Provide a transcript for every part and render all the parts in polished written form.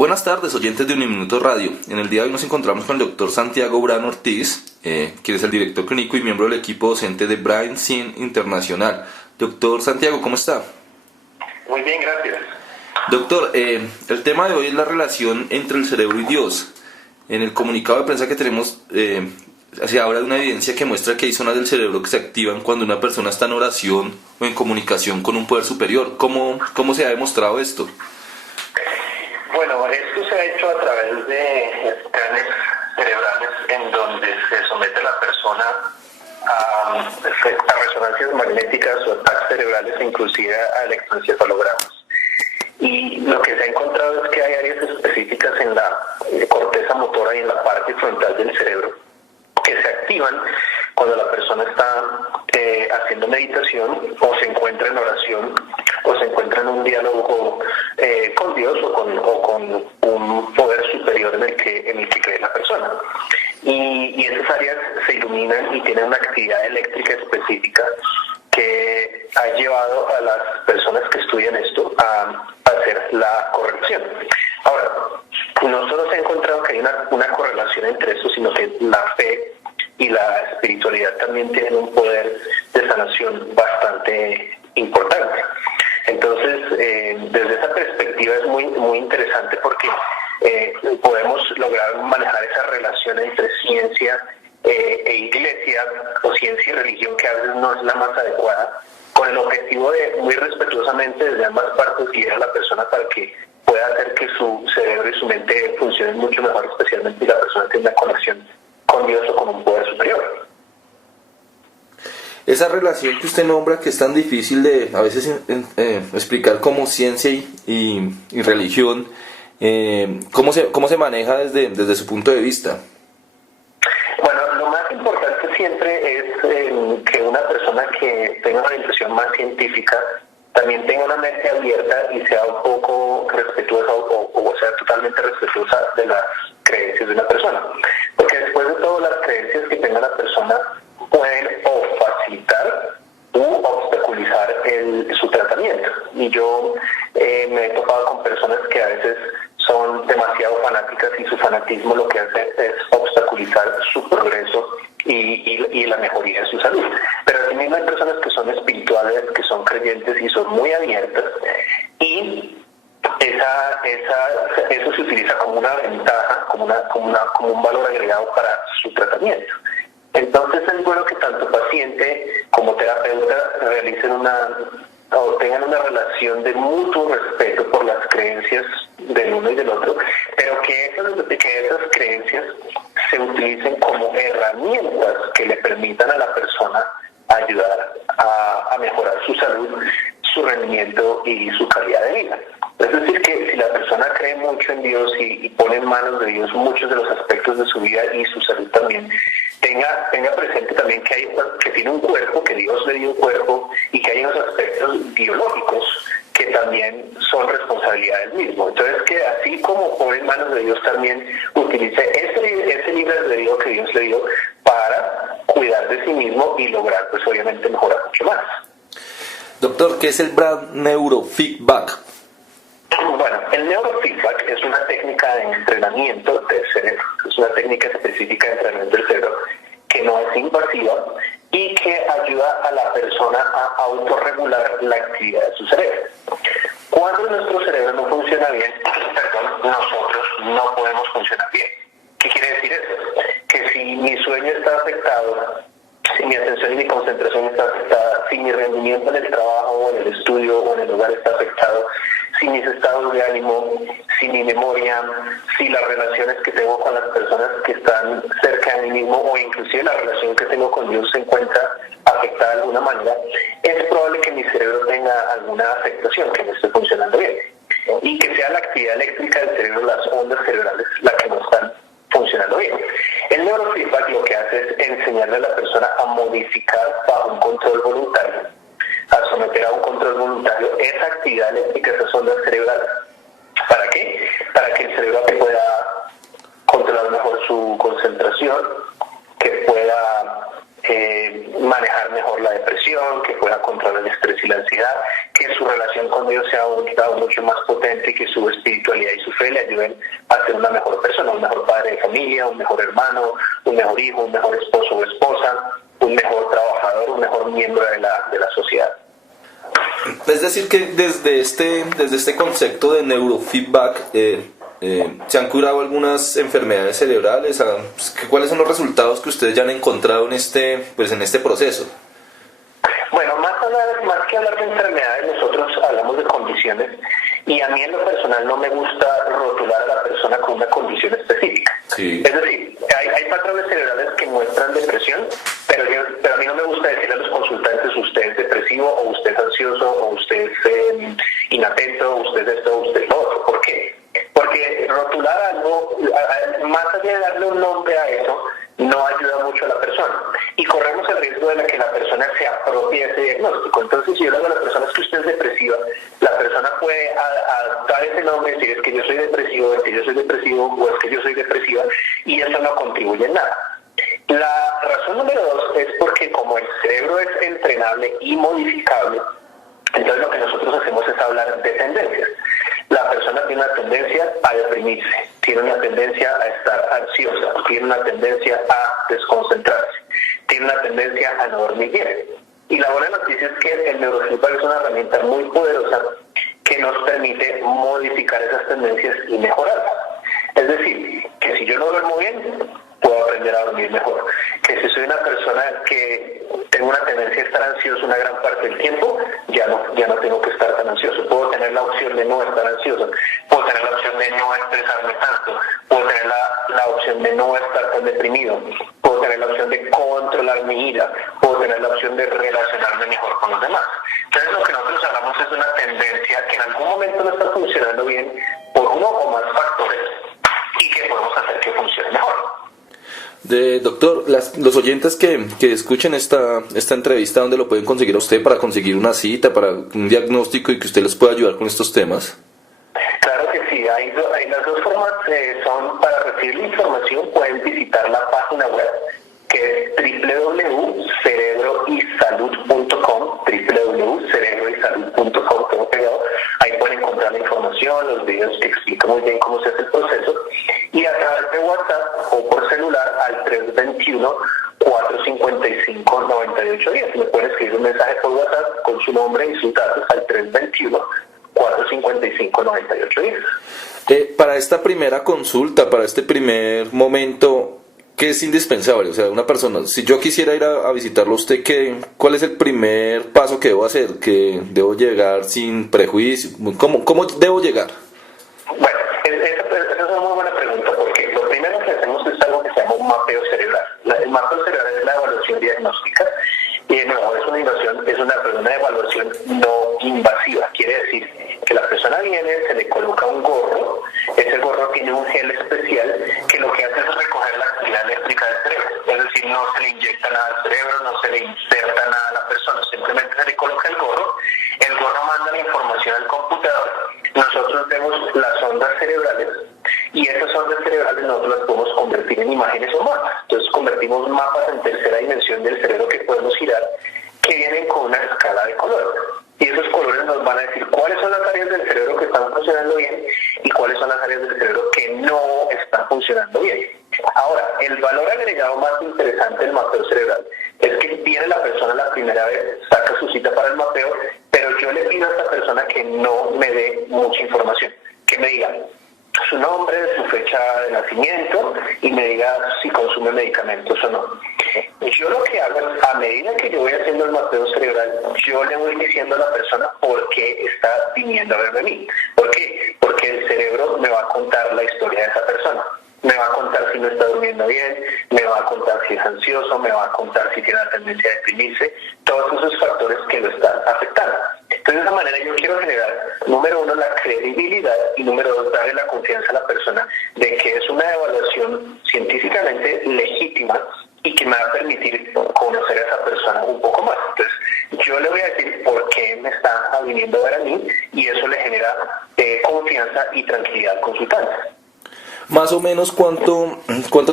Buenas tardes, oyentes de Uniminuto Radio. En el día de hoy nos encontramos con el doctor Santiago Brand Ortiz, quien es el director clínico y miembro del equipo docente de Brain Sin Internacional. Doctor Santiago, ¿cómo está? Muy bien, gracias. Doctor, el tema de hoy es la relación entre el cerebro y Dios. En el comunicado de prensa que tenemos, se habla de una evidencia que muestra que hay zonas del cerebro que se activan cuando una persona está en oración o en comunicación con un poder superior. ¿Cómo se ha demostrado esto? Bueno, esto se ha hecho a través de escanes cerebrales en donde se somete a la persona a resonancias magnéticas o ataques cerebrales, inclusive a electroencefalogramas. Y lo que se ha encontrado es que hay áreas específicas en la corteza motora y en la parte frontal del cerebro que se activan cuando la persona está haciendo meditación o se encuentra en oración o se encuentra en un diálogo con Dios o con un poder superior en el que cree la persona. Y esas áreas se iluminan y tienen una actividad eléctrica específica que ha llevado a las personas que estudian esto a hacer la correlación. Ahora, no solo se ha encontrado que hay una correlación entre esto, sino que la fe y la espiritualidad también tienen un poder de sanación bastante importante. Entonces, desde esa perspectiva es muy interesante porque podemos lograr manejar esa relación entre ciencia e iglesia, o ciencia y religión, que a veces no es la más adecuada, con el objetivo de, muy respetuosamente, desde ambas partes, guiar a la persona para que pueda hacer que su cerebro y su mente funcionen mucho mejor, especialmente si la persona tiene una conexión con Dios o con un poder superior. Esa relación que usted nombra, que es tan difícil de a veces explicar como ciencia y religión, ¿cómo se maneja desde su punto de vista? Bueno, lo más importante siempre es que una persona que tenga una orientación más científica también tenga una mente abierta y sea un poco respetuosa o sea totalmente respetuosa de las creencias de una persona. Porque después de todo, las creencias que tenga la persona pueden o facilitar u obstaculizar su tratamiento. Y yo me he topado con personas que a veces son demasiado fanáticas y su fanatismo lo que hace es obstaculizar su progreso y la mejoría de su salud. Pero asimismo hay personas que son espirituales, que son creyentes y son muy abiertas, y eso se utiliza como una ventaja, como un valor agregado para su tratamiento. Entonces es bueno que tanto paciente como terapeuta realicen o tengan una relación de mutuo respeto por las creencias del uno y del otro, pero que esas creencias se utilicen como herramientas que le permitan a la persona ayudar a mejorar su salud, su rendimiento y su calidad de vida. Es decir, que si la persona cree mucho en Dios y pone en manos de Dios muchos de los aspectos de su vida y su salud también, tenga presente también que tiene un cuerpo, que Dios le dio un cuerpo, y que hay unos aspectos biológicos que también son responsabilidad del mismo. Entonces, que así como pone en manos de Dios, también utilice ese libre albedrío que Dios le dio para cuidar de sí mismo y lograr, pues obviamente, mejorar mucho más. Doctor, ¿qué es el Brain Neurofeedback? Bueno, el neurofeedback es una técnica de entrenamiento del cerebro, es una técnica específica de entrenamiento del cerebro que no es invasiva y que ayuda a la persona a autorregular la actividad de su cerebro. Cuando nuestro cerebro no funciona bien, nosotros no podemos funcionar bien. ¿Qué quiere decir eso? Que si mi sueño está afectado, si mi atención y mi concentración está afectada, si mi rendimiento en el trabajo o en el estudio o en el hogar está afectado, si mis estados de ánimo, si mi memoria, si las relaciones que tengo con las personas que están cerca de mí mismo o inclusive la relación que tengo con Dios se encuentra afectada de alguna manera, es probable que mi cerebro tenga alguna afectación, que no esté funcionando bien, y que sea la actividad eléctrica del cerebro, las ondas cerebrales, las que no están funcionando bien. El neurofeedback lo que hace es enseñarle a la persona a modificar bajo un control voluntario, a someter a un control voluntario esa actividad eléctrica, esas ondas cerebrales. ¿Para qué? Para que el cerebro pueda controlar mejor su concentración, que pueda manejar mejor la depresión, que pueda controlar el estrés y la ansiedad, que su relación con Dios sea mucho más potente y que su espiritualidad y su fe le ayuden a ser una mejor persona, un mejor padre de familia, un mejor hermano, un mejor hijo, un mejor esposo o esposa, un mejor trabajador, un mejor miembro de la sociedad. Es decir, que desde este concepto de neurofeedback se han curado algunas enfermedades cerebrales. ¿Cuáles son los resultados que ustedes ya han encontrado en este proceso? Bueno, más que hablar de enfermedades, nosotros hablamos de condiciones, y a mí en lo personal no me gusta rotular a la persona con una condición específica. Sí. Es decir, hay patrones cerebrales que muestran depresión, pero a mí no me gusta decirle a los consultantes: usted es depresivo, o usted es ansioso, o usted es inatento, o usted es esto, o usted es lo otro. ¿Por qué? Porque rotular algo, más allá de darle un nombre a eso, no ayuda mucho a la persona, y corremos el riesgo de que la persona se apropie de ese diagnóstico. Entonces, si yo le digo a la persona: es que usted es depresiva, la persona puede adaptar ese nombre y decir: es que yo soy depresivo, es que yo soy depresivo, o es que yo soy depresiva, y eso no contribuye en nada. La razón número 2 es porque, como el cerebro es entrenable y modificable, entonces lo que nosotros hacemos es hablar de tendencias. La persona tiene una tendencia a deprimirse, tiene una tendencia a estar ansiosa, tiene una tendencia a desconcentrarse, tiene una tendencia a no dormir bien. Y la buena noticia es que el neurofeedback es una herramienta muy poderosa que nos permite modificar esas tendencias y mejorarlas. Es decir, que si yo no duermo bien, puedo aprender a dormir mejor. Que si soy una persona que tengo una tendencia a estar ansioso una gran parte del tiempo, ya no tengo que estar tan ansioso. Puedo tener la opción de no estar ansioso, puedo tener la opción de no estresarme tanto, puedo tener la opción de no estar tan deprimido, puedo tener la opción de controlar mi ira, puedo tener la opción de relacionarme mejor con los demás. Entonces, lo que nosotros hablamos es de una tendencia que en algún momento no está funcionando bien por uno o más factores, y que podemos hacer que funcione mejor. Doctor, los oyentes que escuchen esta entrevista, ¿dónde lo pueden conseguir a usted para conseguir una cita, para un diagnóstico y que usted les pueda ayudar con estos temas? Claro que sí, hay las dos formas. Son para recibir la información, pueden visitar la página web, que es www.cerebroysalud.com, www.cerebroysalud.com, todo pegado. Ahí pueden encontrar la información, los videos que explican muy bien cómo se hace el proceso, y a través de WhatsApp o por celular al 321-455-9810. Me pueden escribir un mensaje por WhatsApp con su nombre y sus datos al 321-455-9810. Para esta primera consulta, para este primer momento, ¿qué es indispensable? O sea, una persona, si yo quisiera ir a visitarlo a usted, ¿cuál es el primer paso que debo hacer? ¿Que debo llegar sin prejuicio? ¿Cómo debo llegar? Bueno, esa es una muy buena pregunta, porque lo primero que hacemos es algo que se llama un mapeo cerebral. El mapeo cerebral es la evaluación diagnóstica, y es una evaluación no invasiva. Quiere decir que la persona viene, se le coloca un gorro, ese gorro tiene un gel especial que lo que hace es recoger la actividad eléctrica del cerebro. Es decir, no se le inyecta nada al cerebro, no se le inserta nada a la persona, simplemente se le coloca el gorro manda la información al computador, nosotros vemos las ondas cerebrales, y esas ondas cerebrales nosotros las podemos convertir en imágenes o mapas. Entonces convertimos mapas en tercera dimensión del cerebro que podemos girar, que vienen con una escala de colores. Y esos colores nos van a decir cuáles son las áreas del cerebro que están funcionando bien y cuáles son las áreas del cerebro que no están funcionando bien. Ahora, el valor agregado más interesante del mapeo cerebral es que viene la persona la primera vez, saca su cita para el mapeo, pero yo le pido a esta persona que no me dé mucha información, que me diga su nombre, su fecha de nacimiento, y me diga si consume medicamentos o no. Yo lo que hago es, a medida que yo voy haciendo el mapeo cerebral, yo le voy diciendo a la persona por qué está viniendo a verme a mí. ¿Por qué? Porque el cerebro me va a contar la historia de esa persona. Me va a contar si no está durmiendo bien, me va a contar si es ansioso, me va a contar si tiene la tendencia a deprimirse, todos esos factores que lo están afectando. Entonces, de esa manera yo quiero generar, número uno, la credibilidad, y número dos, darle la confianza a la persona de que es una evaluación científicamente legítima y que me va a permitir conocer a esa persona un poco más. Entonces, yo le voy a decir por qué me está viniendo a ver a mí, y eso le genera confianza y tranquilidad al consultante. Más o menos, ¿cuánto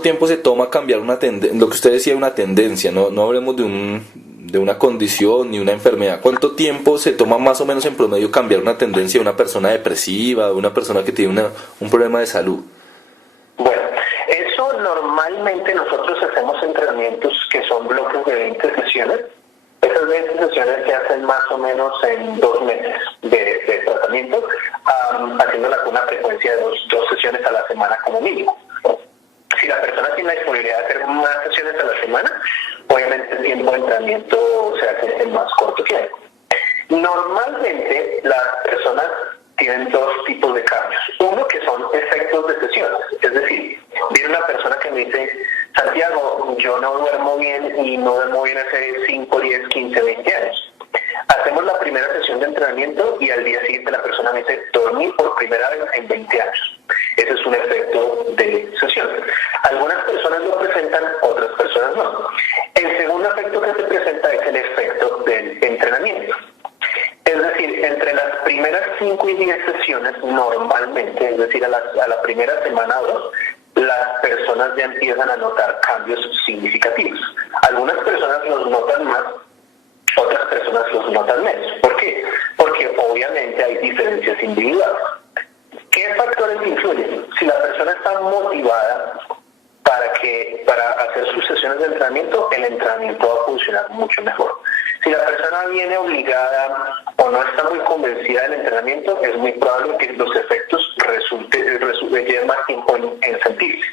tiempo se toma cambiar una tendencia? Lo que usted decía, una tendencia, no hablemos de una condición ni una enfermedad, ¿cuánto tiempo se toma más o menos en promedio cambiar una tendencia de una persona depresiva, de una persona que tiene un problema de salud? Bueno, eso normalmente nosotros hacemos entrenamientos que son bloques de 20 sesiones. Esas 20 sesiones se hacen más o menos en 2 meses de tratamiento, haciéndola con una frecuencia de dos sesiones a la semana como mínimo. Si la persona tiene la disponibilidad de hacer más sesiones a la semana, obviamente el tiempo de entrenamiento se hace en más corto tiempo. Normalmente las personas tienen 2 tipos de cambios. Uno que son efectos de sesiones, es decir, viene una persona que me dice, Santiago, yo no duermo bien y no duermo bien hace 5, 10, 15, 20 años. Hacemos la primera sesión de entrenamiento y al día siguiente la persona me dice, dormí por primera vez en 20 años. Ese es un efecto de sesión. Algunas personas lo presentan, otras personas no. El segundo efecto que se presenta es el efecto del entrenamiento. Es decir, entre las primeras 5 y 10 sesiones, normalmente, es decir, a la primera semana o 2, las personas ya empiezan a notar cambios significativos. Algunas personas los notan más, otras personas los notan menos. ¿Por qué? Porque obviamente hay diferencias individuales. ¿Qué factores influyen? Si la persona está motivada para hacer sus sesiones de entrenamiento, el entrenamiento va a funcionar mucho mejor. Si la persona viene obligada o no está muy convencida del entrenamiento, es muy probable que los efectos lleven más tiempo en sentirse.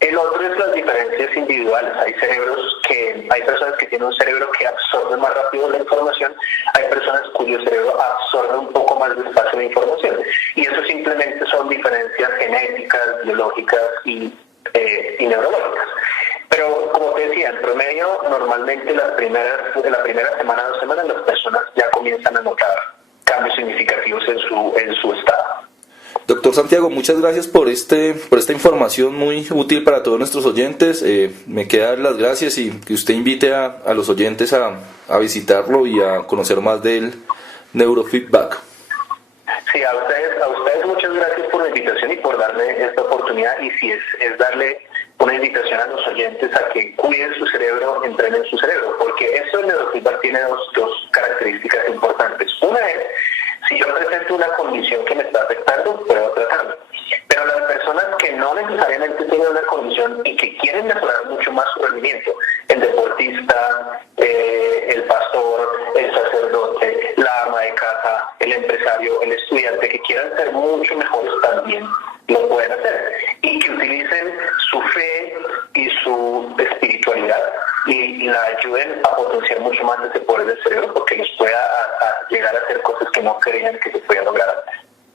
El otro es las diferencias individuales. Hay personas que tienen un cerebro que absorbe más rápido la información, hay personas cuyo cerebro absorbe un poco más despacio la información. Y eso simplemente son diferencias genéticas, biológicas y neurológicas. Pero como te decía, en promedio, normalmente de la primera semana a 2 semanas, las personas ya comienzan a notar cambios significativos en su estado. Doctor Santiago, muchas gracias por esta información muy útil para todos nuestros oyentes. Me queda dar las gracias y que usted invite a los oyentes a visitarlo y a conocer más del neurofeedback. Sí, a ustedes muchas gracias por la invitación y por darme esta oportunidad. Y sí, es darle una invitación a los oyentes a que cuiden su cerebro, entrenen su cerebro, porque esto del neurofeedback tiene dos características importantes. Una es, si yo presento una condición que me está afectando, puedo tratarlo. Pero las personas que no necesariamente tienen una condición y que quieren mejorar mucho más su rendimiento, el deportista, el pastor, el sacerdote, la ama de casa, el empresario, el estudiante, que quieran ser mucho mejores también lo pueden hacer. Y que utilicen su fe y su espiritualidad y la ayuden a potenciar mucho más ese poder del cerebro, porque les pueda llegar a hacer cosas que no creían que se podían lograr antes.